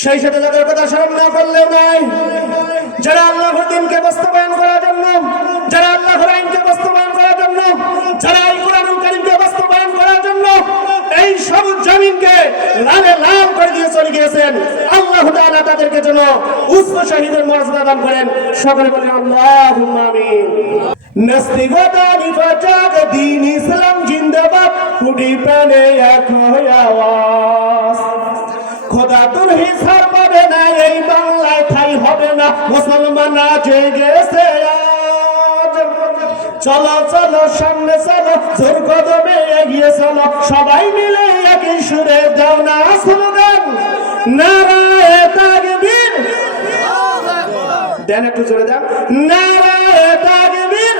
সেই সাথে যাদের কথা স্মরণ না করলেও নয়, যারা আল্লাহর দ্বীনকে বাস্তবায়ন করার জন্য, যারা আল্লাহর আইনকে বাস্তবায়ন করার জন্য, যারা এই কোরআনুল কারীমকে বাস্তবায়ন করার জন্য এই সবুজ জমিনকে লালে লাল করে দিয়ে চলে গিয়েছেন, আল্লাহ তাআলা তাদেরকে যেন উচ্চ শহীদের মর্যাদা দান করেন। সকলে বলেন আল্লাহুম্মা আমিন। নাস্তিকতা নিফাক দ্বীন ইসলাম জিন্দাবাদ, ফুটি প্রাণে এক হয়ে আওয়াজ। খোদা তোর হিসাব পাবে না, এই বাংলায় ঠাই হবে না, মুসলমান জেগে গেছে আজ। চলো চলো সামনে চলো, জোর কদমে এগিয়ে চলো, সবাই মিলে একই সুরে দাও না স্লোগান, নারায়ে তাকবীর। দেন একটু জোরে দাও, নারায়ে তাকবীর,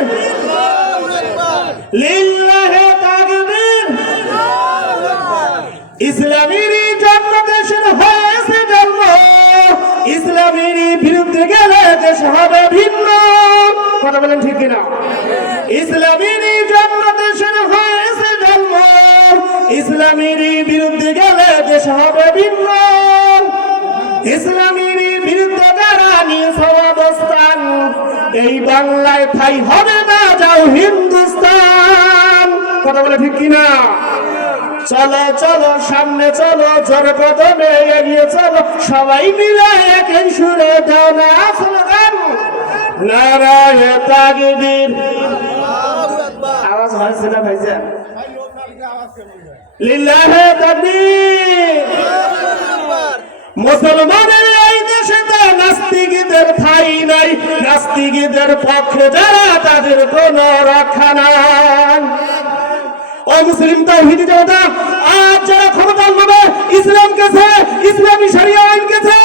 লিল্লাহি তাকবীর। ইসলামের জন্য দেশের হয়েছে জন্ম, ইসলামের বিরুদ্ধে গেলে দেশ হবে ভিন্ন। কথা বলেন ঠিক কিনা? ইসলামের জন্য দেশের হয়েছে জন্ম, ইসলামের বিরুদ্ধে গেলে দেশ হবে ভিন্ন। ইসলামের বিরুদ্ধে যারা নিয়েছে অবস্থান, এই বাংলায় ঠাই হবে না, যাও হিন্দুস্তান। কথা বলে ঠিক কিনা? চলো চলো সামনে চলো, জোর কদমে এগিয়ে চলো, সবাই মিলে একই সুরে দাও না স্লোগান, নারায়ে তাকবীর। আওয়াজ হয়েছে না ভাইজান? লিল্লাহি তাকবীর। মুসলমানের এই দেশেতে নাস্তিকদের ঠাঁই নাই, নাস্তিকদের পক্ষে যারা তাদের কোনো রক্ষা নাই। ও মুসলিম তাওহীদি জনতা, আজ যারা ক্ষমতা নেবে ইসলাম কেছে, ইসলামী শরিয়া আইন কেছে,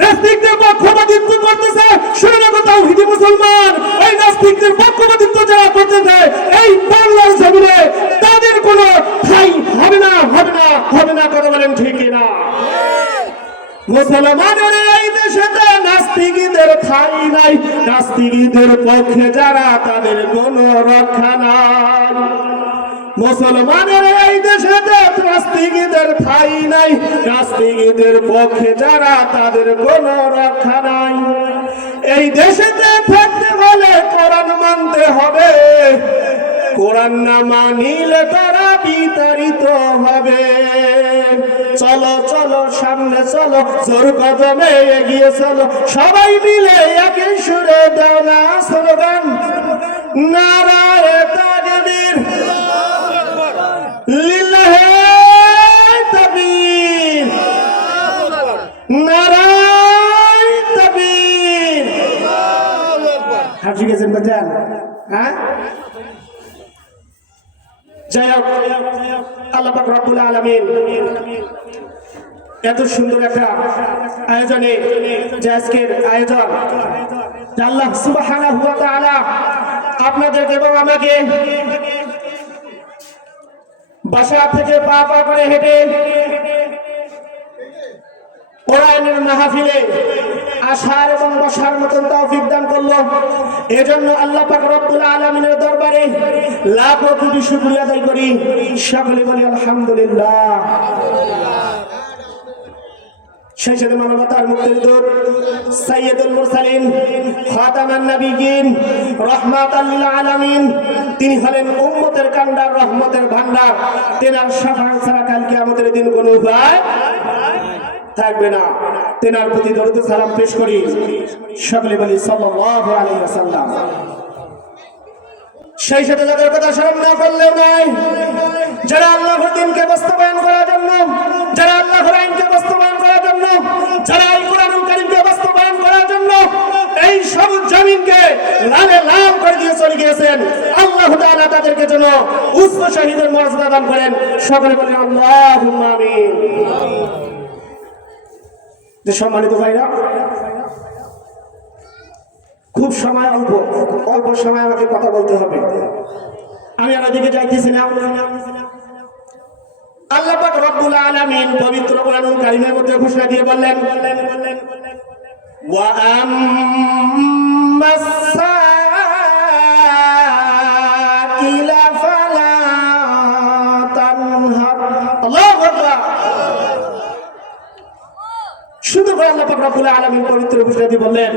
নাস্তিকদের পক্ষপাতিত্ব করতেছে। শুনে রাখো তাওহীদি মুসলমান, এই নাস্তিকদের পক্ষপাতিত্ব যারা করতেছে এই বাংলার জমিনে, তাদের কোনো ঠাঁই হবে না, হবে না, হবে না। কথা বলেন ঠিক কিনা? মুসলমানের এই দেশেতে নাস্তিকদের ঠাঁই নাই, নাস্তিকদের পক্ষে যারা তাদের কোনো রক্ষা নাই। মুসলমানের এই দেশেতে নাস্তিকদের ঠাঁই নাই, নাস্তিকদের পক্ষে যারা তাদের কোনো রক্ষা নাই। এই দেশেতে থাকতে হলে কোরআন মানতে হবে, কোরআন না মানিলে তারা বিতাড়িত হবে। চলো চলো সামনে চলো, জোর কদমে এগিয়ে চলো, সবাই মিলে একই সুরে দাও না স্লোগান, নারায়ে তাকবীর, লিল্লাহি তাকবীর, নারায়ে তাকবীর। হাজি গেছেন বাজান? হ্যাঁ, জয় হোক আল্লাহ পাক রব্বুল আলামিন এত সুন্দর একটা আয়োজনে, যে আজকের আয়োজন, আল্লাহ সুবহানাহু ওয়া তাআলা আপনাদেরকে এবং আমাকে বাসা থেকে পা পা করে হেঁটে কোরআনের মাহফিলে আসার এবং বসার মতন তৌফিক দান করলো। এজন্য আল্লাহ পাক রব্বুল আলামিনের দরবারে লাখো কোটি শুকরিয়া আদায় করি। সকলে বলি আলহামদুলিল্লাহ। সেই সাথে মানবতার মুক্তির দূত সাইয়্যিদুল মুরসালিন খাতামান নবিয়্যিন রাহমাতাল লিল আলামিন, তিনি হলেন উম্মতের কান্ডার, রহমতের ভান্ডার। তেনার শাফাআত ছাড়া কাল কিয়ামতের দিন কোনো উপায় থাকবে না। তেনার প্রতি দরুদ সালাম পেশ করি। সকলে বলি সাল্লাল্লাহু আলাইহি ওয়াসাল্লাম। সেই সাথে যাদের কথা স্মরণ না করলেও নয়, যারা আল্লাহর দ্বীনকে বাস্তবায়ন করার জন্য, যারা আল্লাহর আইনকে বাস্তবায়ন করার জন্য, যারা এই কোরআনুল কারীমকে বাস্তবায়ন করার জন্য এই সবুজ জমিনকে লালে লাল করে দিয়ে চলে গিয়েছেন, আল্লাহ তাআলা তাদেরকে যেন উচ্চ শহীদের মর্যাদা দান করেন। সকলে বলি আল্লাহুম্মা আমিন। যে সম্মানিত ভাইরা, খুব সময় অল্প, অল্প সময় আমাকে কথা বলতে হবে। আমি আর দিকে যাইতেছি না। আল্লাহ পাক রব্বুল আলামিন পবিত্র কোরআনুল কারীমের মধ্যে ঘোষণা দিয়ে বললেন, ওয়া আম্মাস সাইলা ফালা তানহার। আল্লাহু আকবার। শুধু করে আল্লাহ পাক রব্বুল আলামিন পবিত্র ঘোষণা দিয়ে বললেন,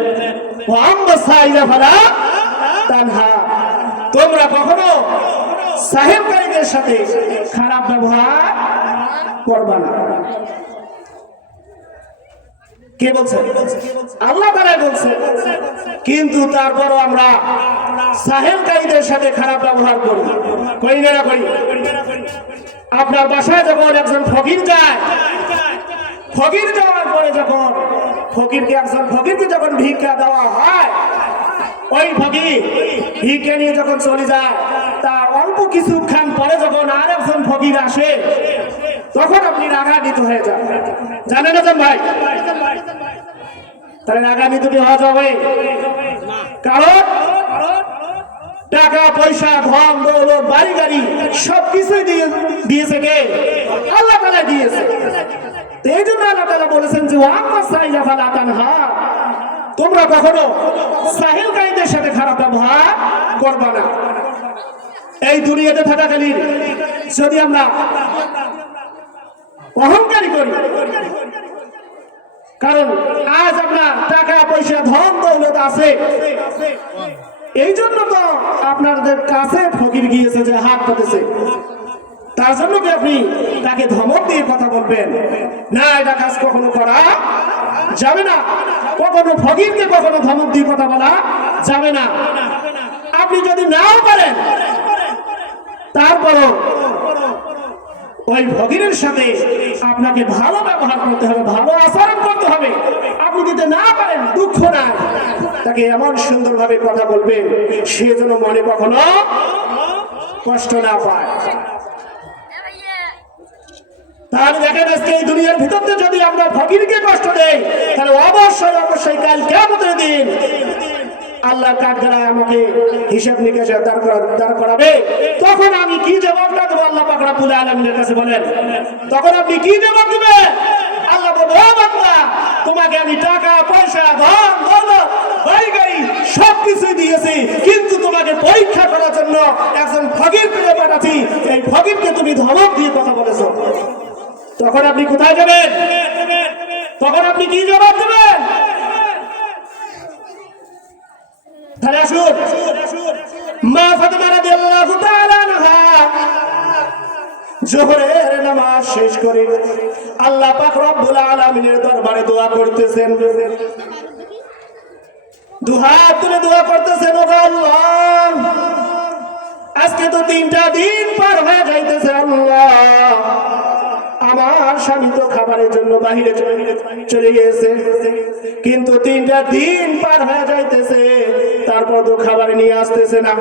ওয়া আম্মা সাইলা ফালা তানহা, তোমরা কখনো সাহেবকারীদের সাথে খারাপ ব্যবহার করবা না। কে বলছে? আল্লাহ তাআলা বলছে। কিন্তু তারপরও আমরা সাহেবকারীদের সাথে খারাপ ব্যবহার করি, করি না করি? আপনার বাসায় যখন একজন ফকির যায়, ফকির যাওয়ার পরে যখন ফকিরকে যখন ভিক্ষা দেওয়া হয়, ওই ফকির ভিক্ষা নিয়ে যখন চলে যায়, তার অল্প কিছুক্ষণ পরে যখন আর একজন ফকির আসে, তখন আপনি রাগান্বিত হয়ে যান। জানেন না ভাই? তাহলে রাগান্বিত কি হওয়া যাবে? কারণ টাকা পয়সা, ধন দৌলত, বাড়ি গাড়ি সবকিছুই দিয়েছে কে? আল্লাহ তাআলা দিয়েছে। এই জন্য আল্লাহ তাআলা বলেছেন যে ওয়াম্মা সাইলা ফালা তানহা, তোমরা কখনো সাহেবকারীদের সাথে খারাপ ব্যবহার করবা না। এই দুনিয়াতে থাকাকালীন যদি আমরা অহংকারী করি, কারণ আজ আপনার টাকা পয়সা ধন দৌলত আছে, এই জন্য তো আপনাদের কাছে ফকির গিয়েছে যে হাত পাতেছে, তার জন্য কি আপনি তাকে ধমক দিয়ে কথা বলবেন? না, এটা কাজ কখনো করা যাবে না। কখনো ফকিরকে কখনো ধমক দিয়ে কথা বলা যাবে না। আপনি যদি নাও পারেন, তারপরও ওই ফকিরের সাথে আপনাকে ভালো ব্যবহার করতে হবে, ভালো আচরণ করতে হবে। আপনি যদি না পারেন, দুঃখ না, তাকে এমন সুন্দরভাবে কথা বলবেন সে যেন মনে কখনো কষ্ট না পায়। তাহলে দেখেন, আজকে এই দুনিয়ার ভিতরে যদি আমরা ফকিরকে কষ্ট দেই, তাহলে অবশ্যই কাল কিয়ামতের দিন আল্লাহ কাঠগড়ায় আমাকে হিসাব নিকাশের দাঁড় করাবে। তখন আমি কি জবাবটা দেবো? আল্লাহ পাক রব্বুল আলামিনের কাছে বলেন, তখন আপনি কি জবাব দিবেন? আল্লাহ বলবে, ও বান্দা, তোমাকে আমি টাকা পয়সা, ধন দৌলত, বাড়ি গাড়ি সবকিছু দিয়েছি, কিন্তু তোমাকে পরীক্ষা করার জন্য একজন ফকির পেয়ে পাঠাচ্ছি, এই ফকিরকে তুমি ধমক দিয়ে কথা বলেছো। তখন আপনি কোথায় যাবেন? তখন আপনি কি জবাব দেবেন? তাহলে আসুন, মা ফাতেমা রাদিয়াল্লাহু তাআলা আনহা যোহরের নামাজ শেষ করে আল্লাহ পাক রব্বুল আলামিনের দরবারে দোয়া করতেছেন, দুহাত তুলে দোয়া করতেছেন, ও আল্লাহ, আজকে তো 3টা দিন পার হয়ে যাইতেছে, আল্লাহ, আমার স্বামী তো খাবারের জন্য বাহিরে চলে গিয়েছে, কিন্তু 3টা দিন পার হয়ে যাইতেছে, তারপর তো খাবার নিয়ে আসতেছে না।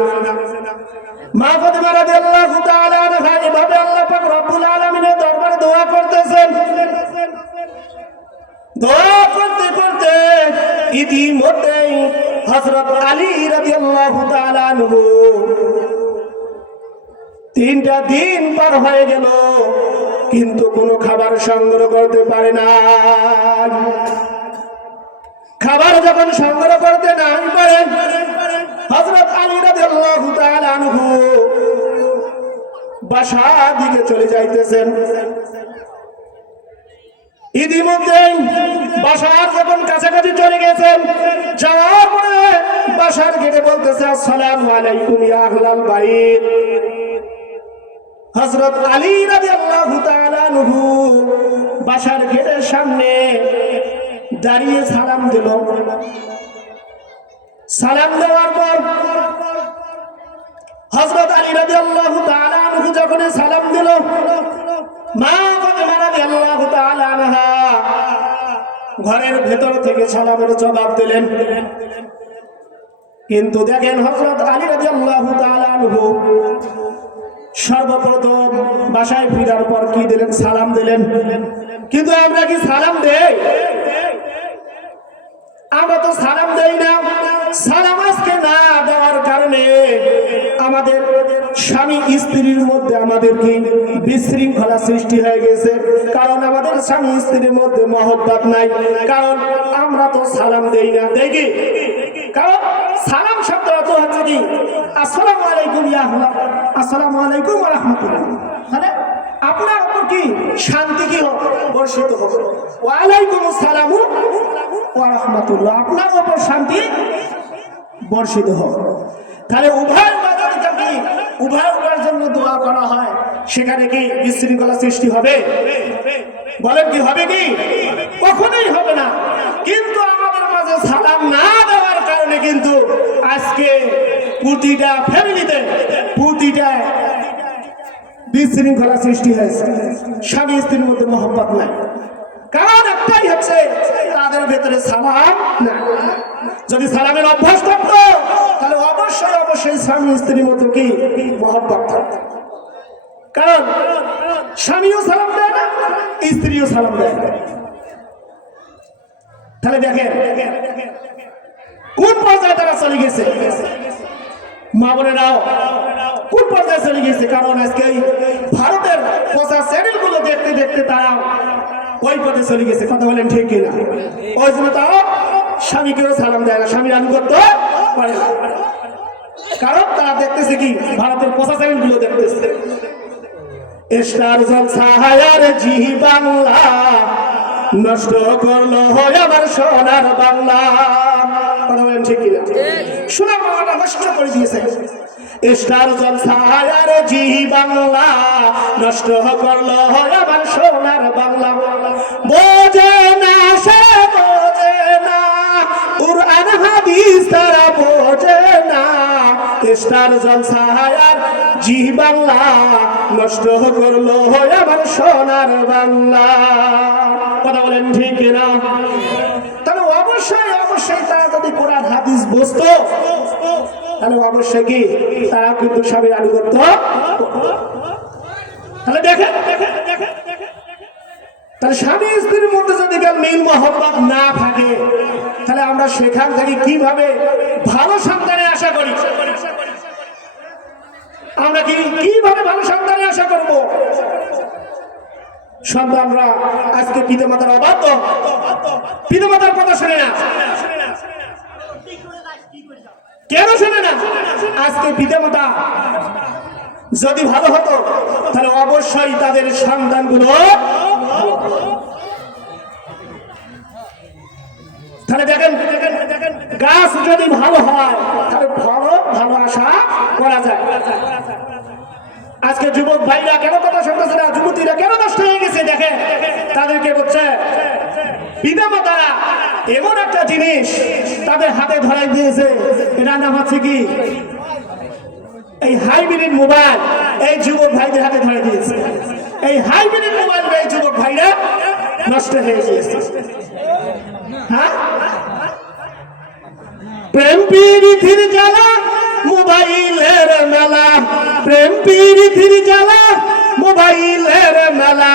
মা ফাতেমা রাদিয়াল্লাহু তাআলা আনহা এভাবে আল্লাহ পাক রব্বুল আলামিনের দরবারে দোয়া করতেছেন। দোয়া করতে করতে ইতিমধ্যেই হযরত আলী রাদিয়াল্লাহু তাআলা আনহু 3টা দিন পার হয়ে গেল, কিন্তু কোনো খাবার সংগ্রহ করতে পারে না। খাবার যখন সংগ্রহ করতে নাই পারে, হযরত আলী রাদিয়াল্লাহু তাআলা আনহু বাসার দিকে চলে যাইতেছেন। ইতিমধ্যেই বাসার যখন কাছাকাছি চলে গেছেন, যাওয়ার পরে বাসার গেটে বলতেছে, আসসালামু আলাইকুম ইয়া আহলাল বাইত। হযরত আলী রাদিয়াল্লাহু তাআলা আনহু বাসার গেটের সামনে দাঁড়িয়ে সালাম দিল। সালাম দেওয়ার পর হযরত আলী রাদিয়াল্লাহু তাআলা আনহু যখন সালাম দিল, মা ফাতেমা রাদিয়াল্লাহু তাআলা আনহা ঘরের ভেতর থেকে সালামের জবাব দিলেন। কিন্তু দেখেন, হযরত আলী রাদিয়াল্লাহু তাআলা আনহু সর্বপ্রথম বাসায় ফিরার পর কি দিলেন? সালাম দিলেন। কিন্তু আমরা কি সালাম দেই? আমরা তো সালাম দেই না। সালাম আজকে না দেওয়ার কারণে আমাদের স্বামী স্ত্রীর মধ্যে আমাদের কি বিশৃঙ্খলা সৃষ্টি হয়ে গেছে। কারণ আমাদের স্বামী স্ত্রীর মধ্যে মহব্বত নাই, কারণ আমরা তো সালাম দেই না। দেখি, কারণ সালাম শব্দটা তো হচ্ছে কি আসসালামু আলাইকুম ইয়া আহলা, আসসালামু আলাইকুম ওয়া রাহমাতুল্লাহ। মানে আপনার উপর কি শান্তি কি হোক বর্ষিত হোক। ওয়ালাইকুম আসসালাম ওয়া রাহমাতুল্লাহ, আপনার উপর শান্তি বর্ষিত হোক। তাহলে উভয় উভয়ের জন্য দোয়া করা হয়, সেখানে কি বিশৃঙ্খলা সৃষ্টি হবে? বলেন কি হবে? কি কখনোই হবে না। কিন্তু আমাদের মাঝে সালাম না দেওয়ার কারণে কিন্তু আজকে প্রতিটা ফ্যামিলিতে প্রতিটা বিশৃঙ্খলা সৃষ্টি হয়েছে। স্বামী স্ত্রীর মধ্যে মহব্বত নাই, কারণ একটাই হচ্ছে তাদের ভেতরে সালাম না। যদি সালামের অভ্যাস থাকতো তাহলে অবশ্যই স্বামী স্ত্রীর মতো কি মহব্বত থাকতো। কারণ স্বামীও সালাম দেয় না, স্ত্রীও সালাম দেয় না। তাহলে দেখেন কোন পর্যায়ে তারা চলে গেছে, মা বোনেরাও কোন পর্যায়ে চলে গেছে। কারণ আজকে ভারতের পচা চ্যানেল গুলো দেখতে দেখতে তারা ওই পথে চলে গেছে। কথা বলেন ঠিক কিনা? ওই জন্য তারা স্বামীকেও সালাম দেয় না, স্বামীর আনুগত্য করে না। কারণ তারা দেখতেছে কি ভারতের পচা চ্যানেল গুলো দেখতেছে। স্টার জলসা হায়ার জি বাংলা নষ্ট করলো আমার সোনার বাংলা। কথা বলেন ঠিক কিনা? সোনার বাংলাটা নষ্ট করে দিয়েছে। স্টার জলসা হায়ার জি বাংলা নষ্ট করলো আমার সোনার বাংলা। বোঝে না সে বোঝে না, কুরআন হাদিস তারা বোঝে না। স্টার জলসা হায়ার জি বাংলা নষ্ট করলো আমার সোনার বাংলা। কথা বলেন ঠিক কিনা? তাহলে অবশ্যই তারা যদি কোরআন হাদিস বুঝতো তাহলে অবশ্যই কি তারা কিন্তু স্বামীর আনুগত্য। তাহলে দেখেন তাহলে স্বামী স্ত্রীর মধ্যে যদি মিল মহব্বত না থাকে তাহলে আমরা সেখান থেকে কিভাবে ভালো সন্তানের আশা করি? আমরা কিভাবে ভালো সন্তানের আশা করব? সন্তানরা আজকে পিতামাতার অবাধ্য, পিতামাতার কথা শোনে না। কেন শোনে না? আজকে পিতামাতা যদি ভালো হতো তাহলে অবশ্যই তাদের সন্তানগুলো তাহলে দেখেন গাছ যদি ভালো হয় তাহলে ভালো আশা করা যায়। আজকে যুবক ভাইরা কেন কথা শুনতেছে না, যুবতীরা কেন নষ্ট হয়ে গেছে? দেখেন তাদেরকে বলছে পিতামাতারা এমন একটা জিনিস তাদের হাতে ধরাই দিয়েছে, এটার নাম হচ্ছে কি এই হাইব্রিড মোবাইল। এই যুবক ভাইদের হাতে ধরে দিয়েছে এই হাইব্রিড মোবাইল। এই যুবক ভাইরা নষ্ট হয়ে গিয়েছে। হ্যাঁ, প্রেম প্রীতির জ্বালা মোবাইলের মেলা, প্রেম প্রীতির জ্বালা মোবাইলের মেলা।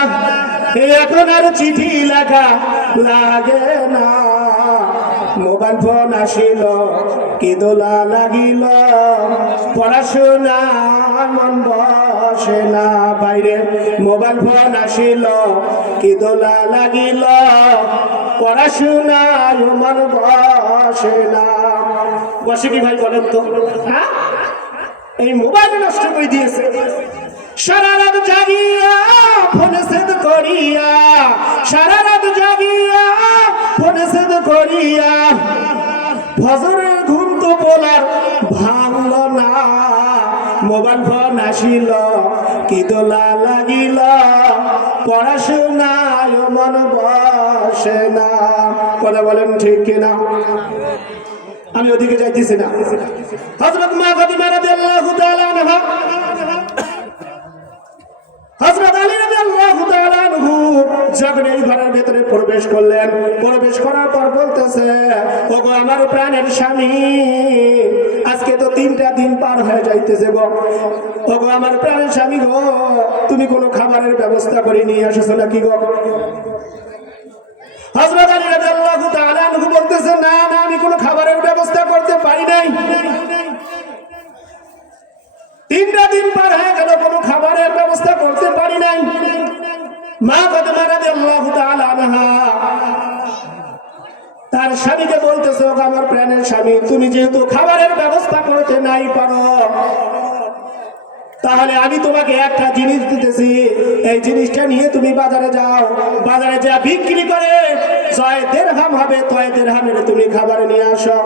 এখন আর চিঠি লেখা লাগে না, মোবাইল ফোন আসিল কি দোলা লাগিল। পড়াশোনা মন বসে না, বাইরে মোবাইল ফোন আসিল কি দোলা লাগিল। পড়াশোনায় মন বসে না। বসে কি ভাই বলেন তো? হ্যাঁ, এই মোবাইল নষ্ট করে দিয়েছে। সারা রাত জাগিয়া ফোনে সেদ করিয়া, সারা রাত জাগিয়া ফোনে সেদ করিয়া, ফজরের ঘুম তো বলার ভাঙল না। মোবাইল ফোন আসিল কি দোলা লাগিল। পড়াশোনায় মন বসে না। কথা বলেন ঠিক কিনা? আমি ওদিকে যাইতেছি না। হযরত মা ফাতিমা রাদিয়াল্লাহু তাআলা আনহা, হযরত আলী রাদিয়াল্লাহু তাআলা আনহু যখন এই ঘরের ভিতরে প্রবেশ করলেন, প্রবেশ করার পর বলতেছে, ওগো আমার প্রাণের স্বামী, আজকে তো 3টা দিন পার হয়ে যাইতেছে গো। ওগো আমার প্রাণের স্বামী গো, তুমি কোনো খাবারের ব্যবস্থা করে নিয়ে আসছো নাকি গো? হযরত আলী রাদিয়াল্লাহু তাআলা আনহু বলতেছে, না না, আমি কোনো খাবারের ব্যবস্থা করতে পারি নাই। 3টা দিন পার হয়ে গেল, কোনো খাবারের ব্যবস্থা করতে পারি নাই। মা ফাতিমা রাদিয়াল্লাহু তাআলা আনহা তার স্বামীকে বলতেছে, ও আমার প্রাণের স্বামী, তুমি যেহেতু খাবারের ব্যবস্থা করতে নাই পারো, তাহলে আমি তোমাকে একটা জিনিস দিতেছি, এই জিনিসটা নিয়ে তুমি বাজারে যাও, বাজারে যা বিক্রি করে জয় দিরহাম হবে, তয় দিরহামের তুমি খাবার নিয়ে আসো।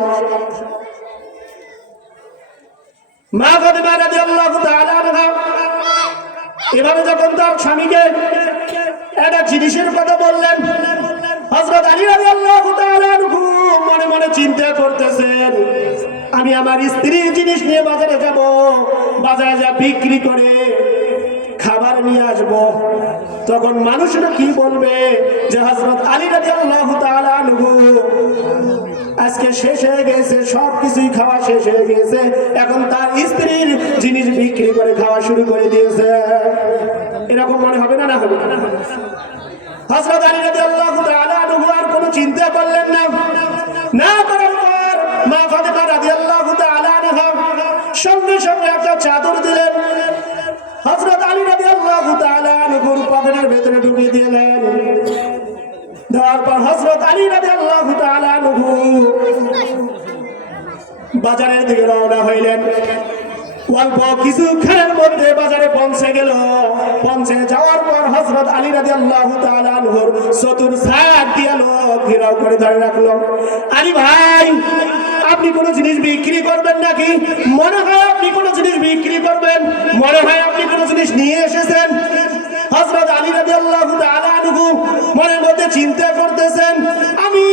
মা ফাতেমা রাদিয়াল্লাহু তাআলা আনহা এভাবে যখন তার স্বামীকে একটা জিনিসের কথা বললেন, হযরত আলী রাদিয়াল্লাহু তাআলা আনহু মনে মনে চিন্তা করতেছেন, আমি আমার স্ত্রীর জিনিস নিয়ে বাজারে যাব, বাজারে যা বিক্রি করে খাবার নিয়ে আসব, তখন মানুষরা কি বলবে যে হযরত আলী রাদিয়াল্লাহু তাআলা আনহু আজকে শেষ হয়ে গেছে, সবকিছুই খাওয়া শেষ হয়ে গেছে, এখন তার স্ত্রীর জিনিস বিক্রি করে খাওয়া শুরু করে দিয়েছে। এরকম মনে হবে না? না হবে না? হযরত আলী রাদিয়াল্লাহু তাআলা আনহু আর কোনো চিন্তা করলেন না। না করার পর মা ফাতেমা রাদিয়াল্লাহু তাআলা আনহা সঙ্গে সঙ্গে একটা চাদর দিলেন, হযরত আলী রাদিয়াল্লাহু তাআলা আনহুর পকেটের ভেতরে ঢুকিয়ে দিলেন। দেওয়ার পর হযরত আলী রাদিয়াল্লাহু তাআলা আনহু বাজারের দিকে রওনা হইলেন। অল্প কিছুক্ষণের মধ্যে বাজারে পৌঁছে গেল। পৌঁছে যাওয়ার পর হযরত আলী রাদিয়াল্লাহু তাআলা আনহুর চতুর সাইড দিয়ে লোক ঘেরাও করে ধরে রাখলো। আলী ভাই, আপনি কোন জিনিস বিক্রি করবেন নাকি? মনে হয় আপনি কোন জিনিস বিক্রি করবেন, মনে হয় আপনি কোন জিনিস নিয়ে এসেছেন। হযরত আলী রাদিয়াল্লাহু তাআলা আনহু মনের মধ্যে চিন্তা করতেছেন, আমি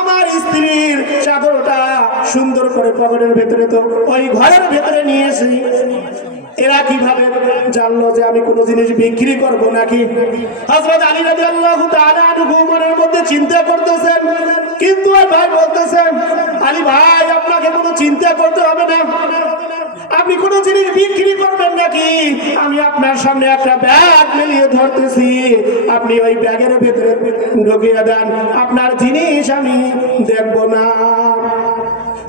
আমার স্ত্রীর চাদরটা সুন্দর করে পকেটের ভেতরে তো ওই ঘরের ভেতরে নিয়ে এসেছি, এরা কিভাবে জানলো যে আমি কোনো জিনিস বিক্রি করব নাকি? হযরত আলী রাদিয়াল্লাহু তাআলা আনহু মনের মধ্যে চিন্তা করতেছেন, কিন্তু ওই ভাই বলতেছেন, আলী ভাই, আপনাকে কোনো চিন্তা করতে হবে না, আপনি কোনো জিনিস বিক্রি করবেন নাকি? আমি আপনার সামনে একটা ব্যাগ মিলিয়ে ধরতেছি, আপনি ওই ব্যাগের ভেতরে ঢুকিয়ে দেন, আপনার জিনিস আমি দেখব না।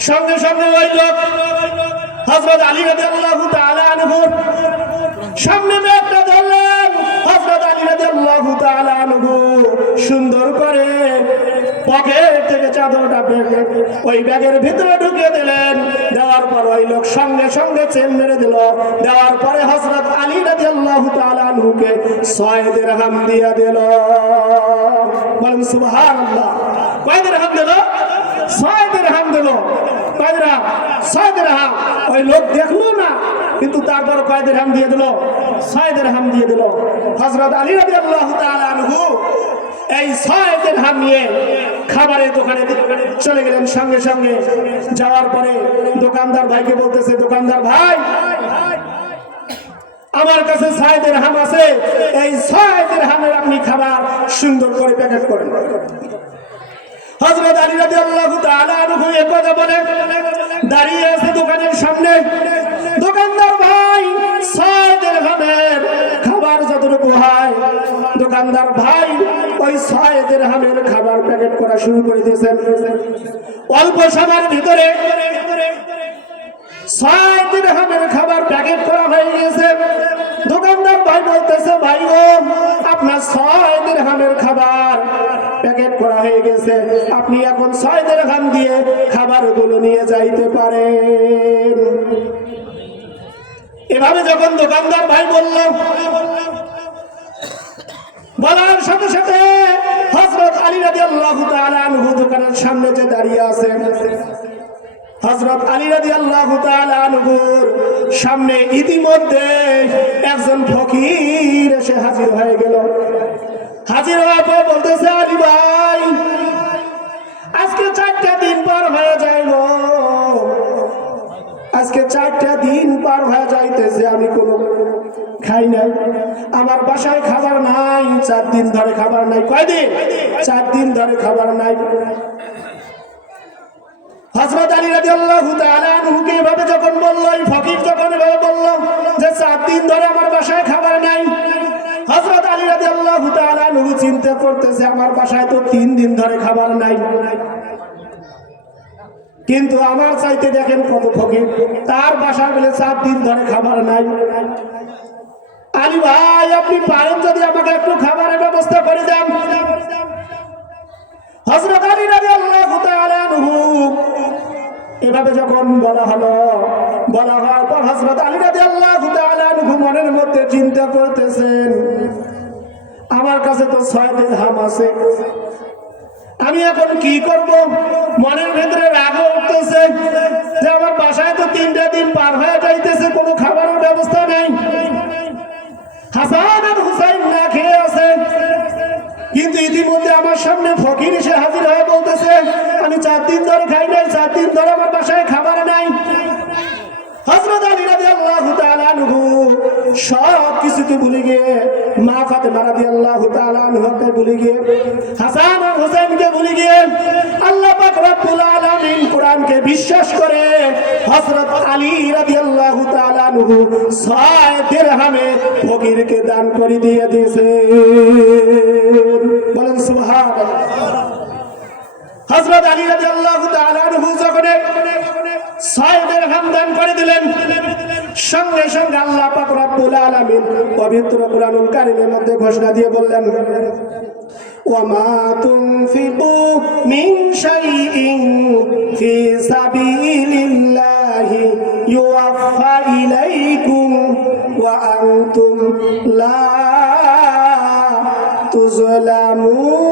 সঙ্গে সঙ্গে ওই লোক হযরত আলী রাদিয়াল্লাহু তাআলা আনহুর সামনে ব্যাগটা ধরলেন। হযরত আলী রাদিয়াল্লাহু তাআলা আনহু সুন্দর করে পকেট থেকে চাদরটা ওই ব্যাগের ভিতরে ঢুকিয়ে দিলেন। দেওয়ার পর ওই লোক সঙ্গে সঙ্গে চেন মেরে দিল। দেওয়ার পরে হযরত আলী রাদিয়াল্লাহু তাআলা আনহুকে 6 দিরহাম দিয়ে দিল। বলেন সুবহানাল্লাহ। কয় দিরহাম দিল? 6 দিরহাম দিল। কয় দিরহাম? 6 দিরহাম। ওই লোক দেখলো না, কিন্তু তারপর কয় দিরহাম দিয়ে দিল? 6 দিরহাম দিয়ে দিল। হযরত আলী রাদিয়াল্লাহু তাআলা আনহু এই 6 দিরহাম নিয়ে খাবারের দোকানে চলে গেলেন। সঙ্গে সঙ্গে যাওয়ার পরে দোকানদার ভাইকে বলতেছে, দোকানদার ভাই, আমার কাছে 6 দিরহাম আছে, এই 6 দিরহামের আপনি খাবার সুন্দর করে প্যাকেট করেন। হযরত আলী রাদিয়াল্লাহু তাআলা আনহু এই কথা বলে দাঁড়িয়ে আছে দোকানের সামনে। দোকানদার ভাই 6 দিরহামের খাবার যতটুকু হয়, দোকানদার ভাই ওই 6 দিরহামের খাবার প্যাকেট করা শুরু করে দিয়েছেন। অল্প সময়ের ভিতরে 6 দিরহামের খাবার প্যাকেট করা হয়ে গেছে। দোকানদার ভাই বলতেছে, ভাই গো, আপনার 6 দিরহামের খাবার প্যাকেট করা হয়ে গেছে, আপনি এখন 6 দিরহাম দিয়ে খাবারগুলো নিয়ে যাইতে পারেন। এভাবে যখন দোকানদার ভাই বলল, বলার সাথে সাথে হযরত আলী রাদিয়াল্লাহু তাআলা আনহু দোকানের সামনে যে দাঁড়িয়ে আছেন, হযরত আলী রাদিয়াল্লাহু তাআলা আনহুর সামনে ইতিমধ্যে একজন ফকির এসে হাজির হয়ে গেল। হাজির হওয়ার পর বলতেছে, আলী ভাই, আজকে 4টা দিন পার হয়ে যাইল, আজকে 4টা দিন পার হয়ে যাইতেছে, আমি কোনো খাই নাই, আমার বাসায় খাবার নাই, 4 দিন ধরে খাবার নাই। কয়দিন? 4 দিন ধরে খাবার নাই। হযরত আলী রাদিয়াল্লাহু তাআলা আনহুকে এভাবে যখন বলল, এই ফকির যখন এভাবে বলল যে 4 দিন ধরে আমার বাসায় খাবার নাই, হযরত আলী রাদিয়াল্লাহু তাআলা আনহু চিন্তা করতেছে, আমার বাসায় তো 3 দিন ধরে খাবার নাই, কিন্তু আমার চাইতে দেখেন কত ফকির, তার বাসায় বলে 4 দিন ধরে খাবার নাই। আলী ভাই, আপনি পারেন যদি আমাকে একটু খাবারের ব্যবস্থা করে দেন। হযরত আলী রাদিয়াল্লাহু তাআলা আনহু এভাবে যখন বলা হলো, বলা হওয়ার পর হযরত আলী রাদিয়াল্লাহু তাআলা মনের মধ্যে চিন্তা করতেছেন আমার কাছে তো 6 দিরহাম আছে, আমি এখন কি করব? মনের ভেতরে রাগ উঠতেছে যে আমার বাসায় তো 3টা দিন পার হয়ে যাইতেছে, কোনো খাবারের ব্যবস্থা নেই। হাসান আর হুসাইন না খেয়ে আছে, কিন্তু ইতিমধ্যে আমার সামনে ফকির এসে হাজির হয়ে বলতেছে আমি 4 দিন ধরে খাই নাই, 4 দিন ধরে আমার বাসায় খাবার নাই। হযরত আলী রাদিয়াল্লাহু তাআলা আনহু সব কিছুকে ভুলে গিয়ে, মা ফাতেমা রাদিয়াল্লাহু তাআলা আনহাকে ভুলে গিয়ে, হাসান আর হুসাইনকে ভুলে গিয়ে আল্লাহ পাক রব্বুল আলামিন কোরআনকে বিশ্বাস করে হযরত আলী রাদিয়াল্লাহু তাআলা আনহু 6 দিরহামে ফকিরকে দান করে দিয়ে দিয়েছে। বলেন সুবহানাল্লাহ। হযরত আলী রাদিয়াল্লাহু তাআলা আনহু যখন 6 দিরহাম দান করে দিলেন, সঙ্গে সঙ্গে আল্লাহ পাক রব্বুল আলামিন পবিত্র কুরআনুল কারীমের মধ্যে ঘোষণা দিয়ে বললেন ওয়ামা তুনফিকু মিন শাইইন ফি সাবিলিল্লাহি ইউওয়াফা ইলাইকুম ওয়া আনতুম লা তুজলামুন।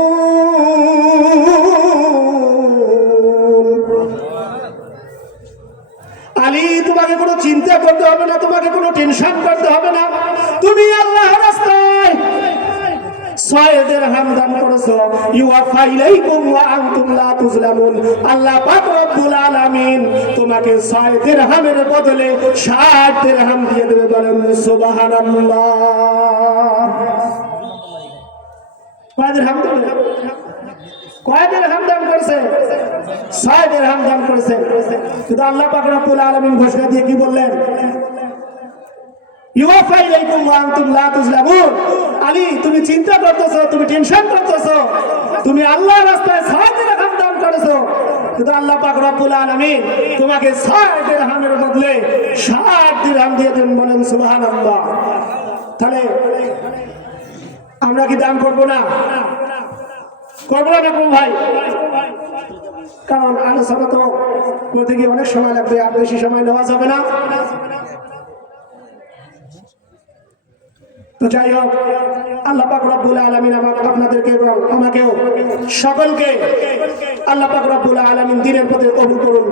আলী, তোমাকে কোনো চিন্তা করতে হবে না, তোমাকে কোনো টেনশন করতে হবে না। তুমি আল্লাহর রাস্তায় 6 দিরহাম দান করেছো, ইউওয়াফা ইলাইকুম ওয়া আনতুম লা তুজলামুন। আল্লাহ পাক রব্বুল আলামিন তোমাকে 6 দিরহামের বদলে 60 দিরহাম দিয়ে দেবে। বলেন সুবহানাল্লাহ। কয় দিরহাম দেবে? কয় দিরহাম দান করেছে? 6 দিরহাম দান করেছে। কিন্তু আল্লাহ পাক রব্বুল আলামিন ঘোষণা দিয়ে কি বললেন? ইউওয়াফা ইলাইকুম ওয়া আনতুম লা তুজলামুন। আলী, তুমি চিন্তা করতেছো, তুমি টেনশন করতেছো, তুমি আল্লাহর রাস্তায় 6 দিরহাম দান করেছো, কিন্তু আল্লাহ পাক রব্বুল আলামিন তোমাকে 6 দিরহামের বদলে 60 দিরহাম দিয়ে দেন। বলেন সুবহানাল্লাহ। তাহলে আমরা কি দান করব না? করবো না কোন ভাই? কারণ আলোচনা তো করতে গিয়ে অনেক সময় লাগবে, আর বেশি সময় নেওয়া যাবে না। তো যাই হোক, আল্লাহ পাক রব্বুল আলামিন আপনাদেরকে এবং আমাকেও সকলকে আল্লাহ পাক রব্বুল আলামিন দ্বীনের পথে কবুল করুন।